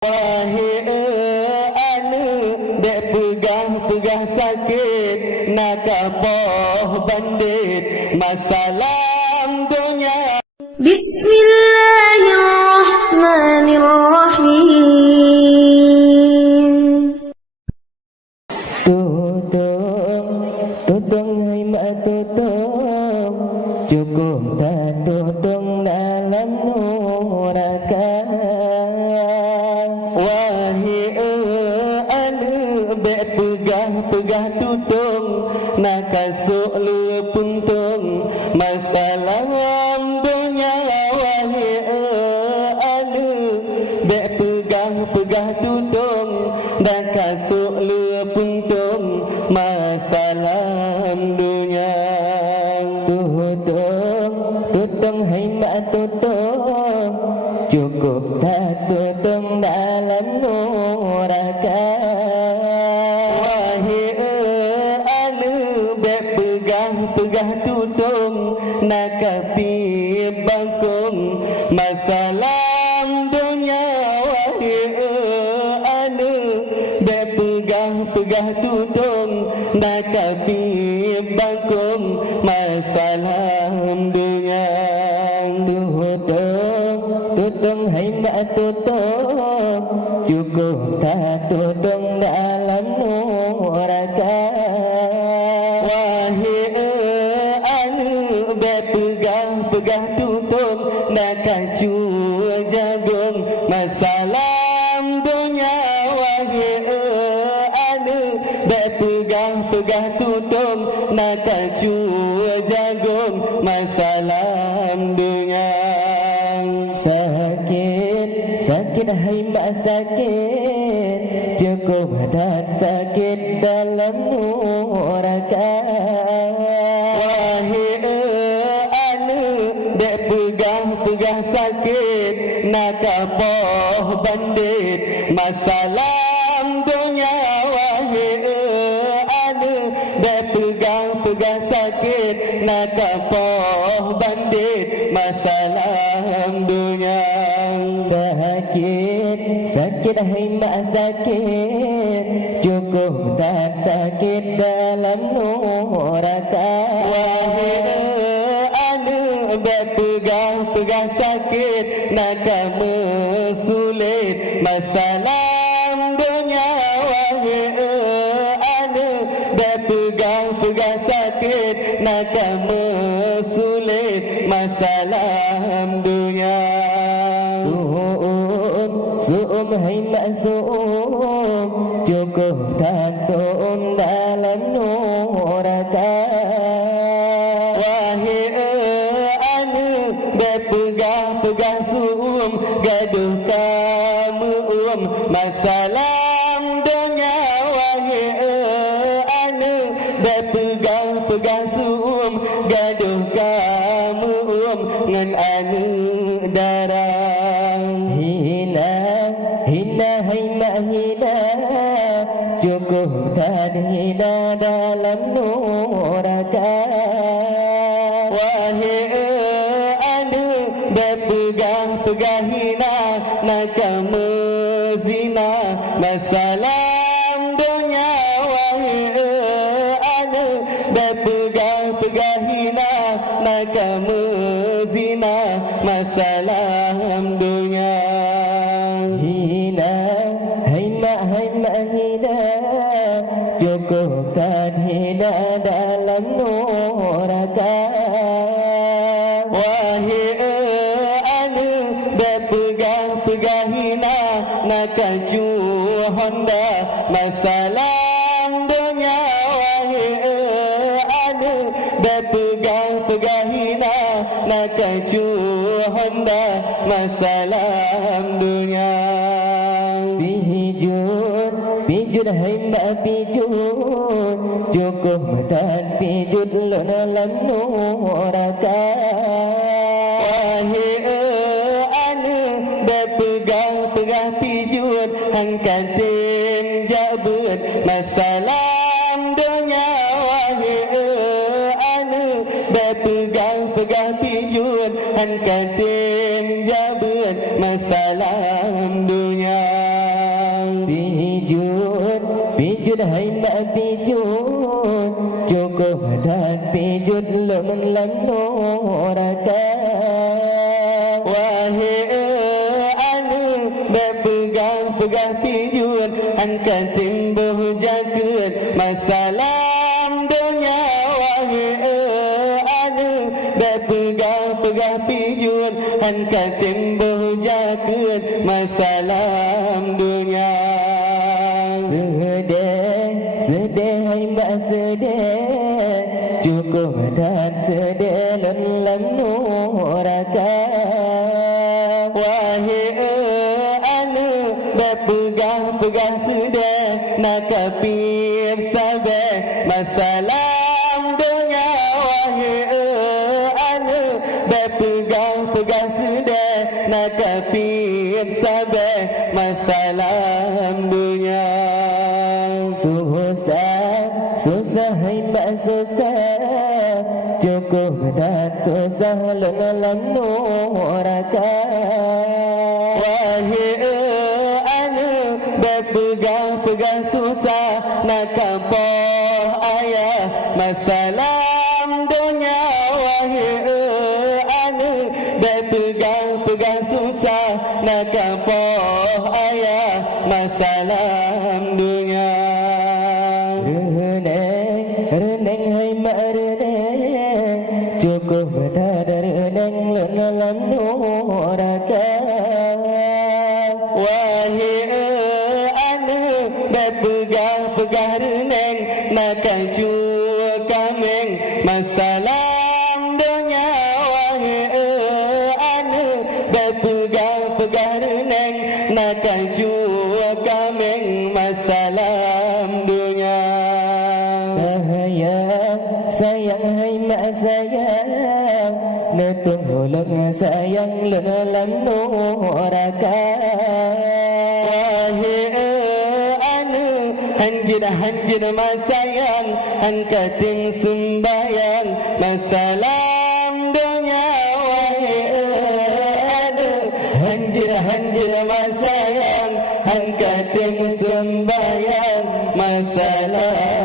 Wahai anu dek pegah sakit nak boh bandit masalah dunia. Bismillahirrahmanirrahim. Tutung hai mak tutung cukup tak tutung dalam neraka. Wahai anu dek pegah tutung nak kasuk lu puntung masalah dunia. Wahai anu dek pegah tutung nak kasuk lu puntung masalah dunia. Tutung hai mak tutung cukup tak tutung dalam neraka. Wahai anu dek pegah tutung nak kapi bangkung masalah dunia. Wahai anu dek pegah tutung nak kapi bangkung masalah dunia. Tutung hai mak tutung cukup tak tutung dalam neraka. Wahai anu dek pegah tutung nak kacu jagung masalah dunia. Wahai anu dek pegah tutung nak kacu jagung masalah dunia. Sakit hai mak sakit cukup dan sakit dalam neraka. Wahai anu dek pegah sakit nak boh bandit masalah dunia. Wahai anu dek pegah sakit nak boh bandit masalah dunia. Sakit hai mak sakit cukup tak sakit dalam neraka. Wahai anu dek pegah sakit nak mesulit masalah dunia. Wahai anu dek pegah sakit nak mesulit masalah dunia. Su'um hai mak su'um cukup tak su'um dalam neraka. Wahai anu dek pegah su'um gaduh kamu masalah dunia. Wahai anu dek pegah su'um gaduh kamu ngan anu darah. Hina hai mak hina cukup tak hina dalam neraka. Wahai anu dek pegah hina nak mezina masalah dunia. Wahai anu dek pegah hina nak mezina masalah dunia. Cukup tak hina dalam neraka. Wahai anu dek pegah hina nak kacu Honda masalah dunia. Wahai anu dek pegah hina nak kacu Honda masalah dunia. Pijut hai mak pijut cukup tak pijut dalam neraka. Wahai anu dek pegah pijut hangkatin jabut masalah dunia. Wahai anu dek pegah pijut hangkatin jabut masalah dunia. hai mbak pijut cukup dan pijut lengan noraka wahai anu berpegang pijut angkat timbuh jaket masalah dunia wahai anu berpegang pijut angkat timbuh jaket masalah dunia sedih hai mbak sedih cukup dan sedih lengan noraka wahai anu berpegang sedih nak kapir sabar masalah dunia wahai anu berpegang sedih nak kapir sabar masalah dunia susah hai mbak susah cukup dan susah lengan noraka wahai anu berpegang susah nak kapal ayah masalah dunia wahai anu berpegang susah nak kapal ayah masalah dunia reneng hai mak reneng cukup dah reneng lengan noraka wahai anu berpegang reneng nak jua kameng masalah dunia wahai anu berpegang reneng nak jua kameng masalah dunia sayang hai mak sayang netolong sayang lengan noraka wahai anu hanjir mas sayang angkating sembayang masalah dunia wahai anu hanjir mas sayang angkating sembayang masalah